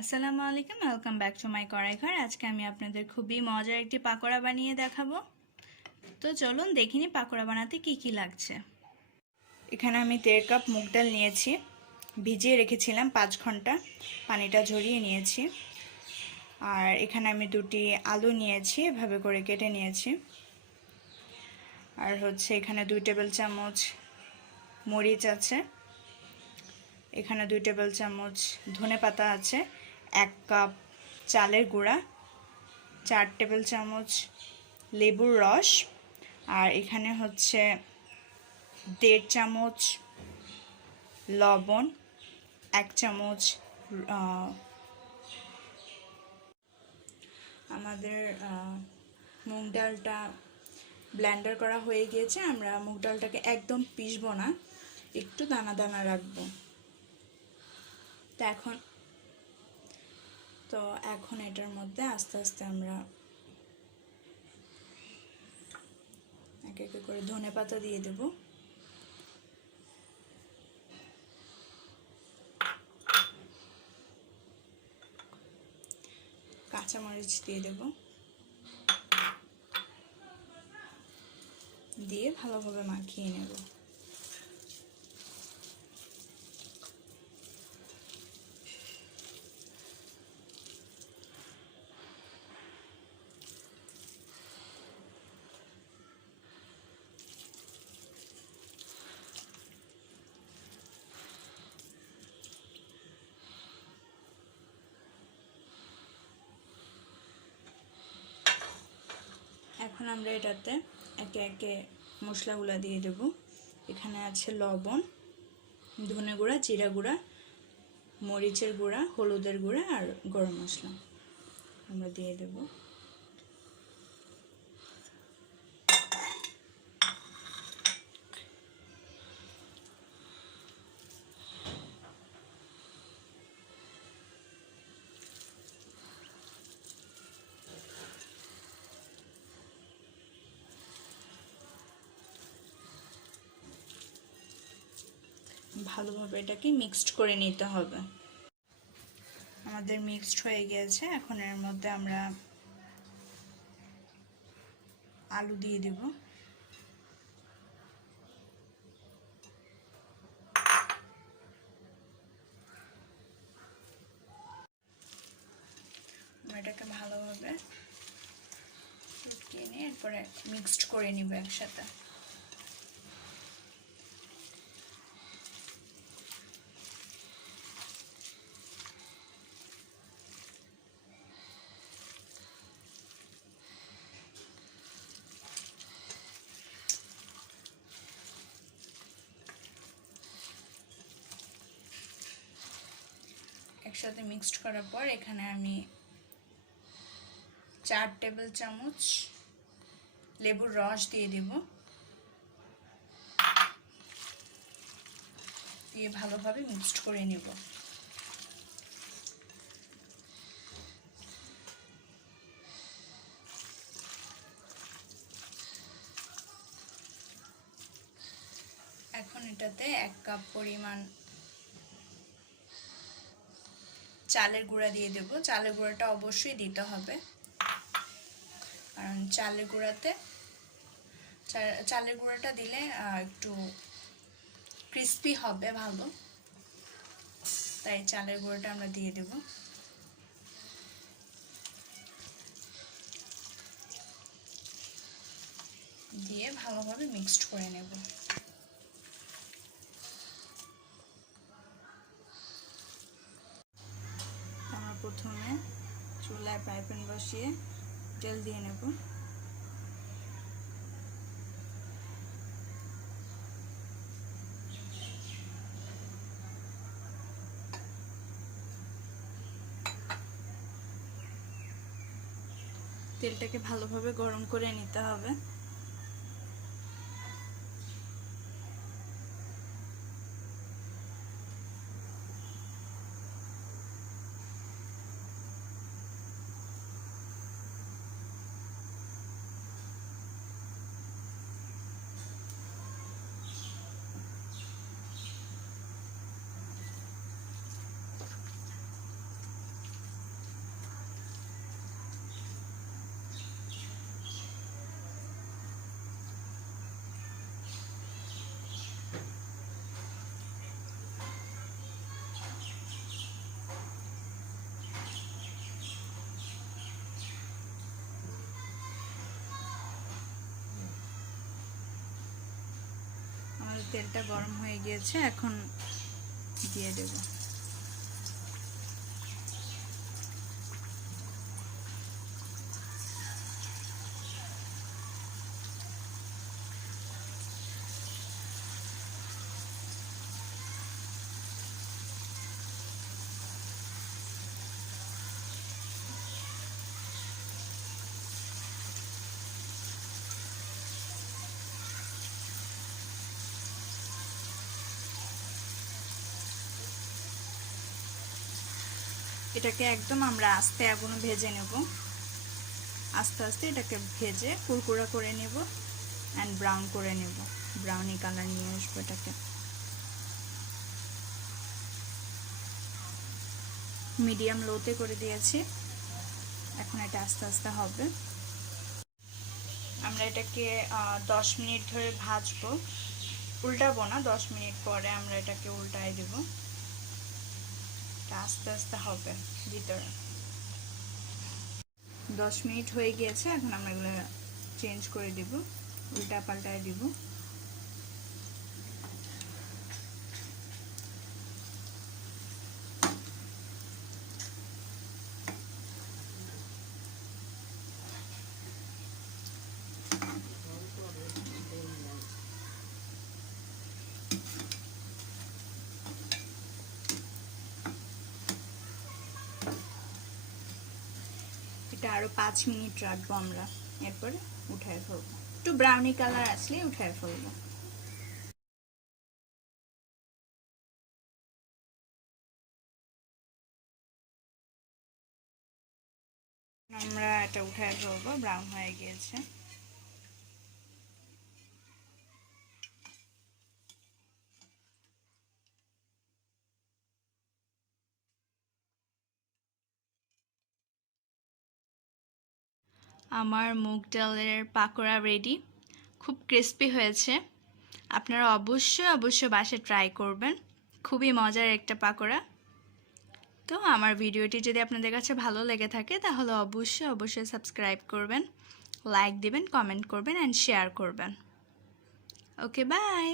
আসসালামু আলাইকুম, welcome back to my কড়াই ঘর। আজকে আমি আপনাদের খুবই মজার একটি পাকোড়া বানিয়ে দেখাবো। তো চলুন দেখিনি পাকোড়া বানাতে কি কি লাগছে। এখানে আমি 1.5 কাপ মুগ ডাল নিয়েছি, ভিজিয়ে রেখেছিলাম 5 ঘন্টা, পানিটা ঝরিয়ে নিয়েছি। আর এখানে আমি 2টি আলু নিয়েছি, এভাবে করে কেটে নিয়েছি। আর এখানে 2 টেবিল চামচ মরিচ আছে, এখানে 2 টেবিল চামচ ধনেপাতা আছে, 1 কাপ চালের গুঁড়া, 4 টেবিল চামচ লেবুর রস, আর এখানে 1.5 চামচ লবণ, 1 চামচ আমাদের মুগ ডালটা ব্লেন্ডার করা হয়ে গিয়েছে। আমরা মুগ ডালটাকে একদম পিষবো না, একটু দানা দানা রাখবো। তো এখন এটার মধ্যে আস্তে আস্তে আমরা এক এক করে ধনেপাতা দিয়ে দেব, কাঁচামরিচ দিয়ে দেব, দিয়ে ভালোভাবে মাখিয়ে নেব। এখন আমরা এটাতে একে একে মশলাগুলো দিয়ে দেব। এখানে আছে লবণ, ধনে গুঁড়া, জিরা গুঁড়া, মরিচের গুঁড়া, হলুদের গুঁড়া আর গরম মশলা আমরা দিয়ে দেব। ভালোভাবে এটাকে মিক্সড করে নিতে হবে। আমাদের মিক্সড হয়ে গিয়েছে। এখন এর মধ্যে আমরা আলু দিয়ে দেব। এটাকে ভালোভাবে চটকিয়ে নিয়ে এরপরে মিক্সড করে নিব একসাথে। একসাথে মিক্সড করার পর এখানে আমি 4 টেবিল চামচ লেবুর রস দিয়ে দেব, দিয়ে ভালোভাবে মিক্সড করে নেব। এখন এটাতে 1 কাপ পরিমাণ চালের গুঁড়া দিয়ে দেব। চালের গুঁড়াটা অবশ্যই দিতে হবে, কারণ চালের গুঁড়াটা দিলে একটু ক্রিস্পি হবে ভালো, তাই চালের গুঁড়াটা আমরা দিয়ে দেব। দিয়ে ভালোভাবে মিক্সড করে নেব। আমরা প্রথমে চুলায় ফ্রাই প্যান বসিয়ে তেল দিয়ে নেব। তেলটাকে ভালোভাবে গরম করে নিতে হবে। তেলটা গরম হয়ে গিয়েছে, এখন দিয়ে দেব। এটাকে একদম আমরা আস্তে আগুনে ভেজে নেব। আস্তে আস্তে এটাকে ভেজে কুরকুরা করে নেব অ্যান্ড ব্রাউন করে নেব, ব্রাউনি কালার নিয়ে আসবো এটাকে। মিডিয়াম লোতে করে দিয়েছি, এখন এটা আস্তে আস্তে হবে। আমরা এটাকে 10 মিনিট ধরে ভাজবো, উল্টাবো না। 10 মিনিট পরে আমরা এটাকে উল্টায় দেব, এটা আস্তে আস্তে হবে ভিতরে। 10 মিনিট হয়ে গিয়েছে, এখন আমরা এগুলো চেঞ্জ করে দিব, উল্টা পাল্টায় দিব। এটা আরো 5 মিনিট রাখবো আমরা, এরপরে উঠায় ফেলবো। একটু ব্রাউনি কালার আসলে উঠায় ফেলবো। আমরা এটা উঠায় ফেলবো, ব্রাউন হয়ে গিয়েছে। আমার মুগ ডালের পাকোড়া রেডি, খুব ক্রিস্পি হয়েছে। আপনারা অবশ্যই বাসায় ট্রাই করবেন, খুবই মজার একটা পাকোড়া। তো আমার ভিডিওটি যদি আপনাদের কাছে ভালো লেগে থাকে তাহলে অবশ্যই সাবস্ক্রাইব করবেন, লাইক দিবেন, কমেন্ট করবেন অ্যান্ড শেয়ার করবেন। ওকে, বাই।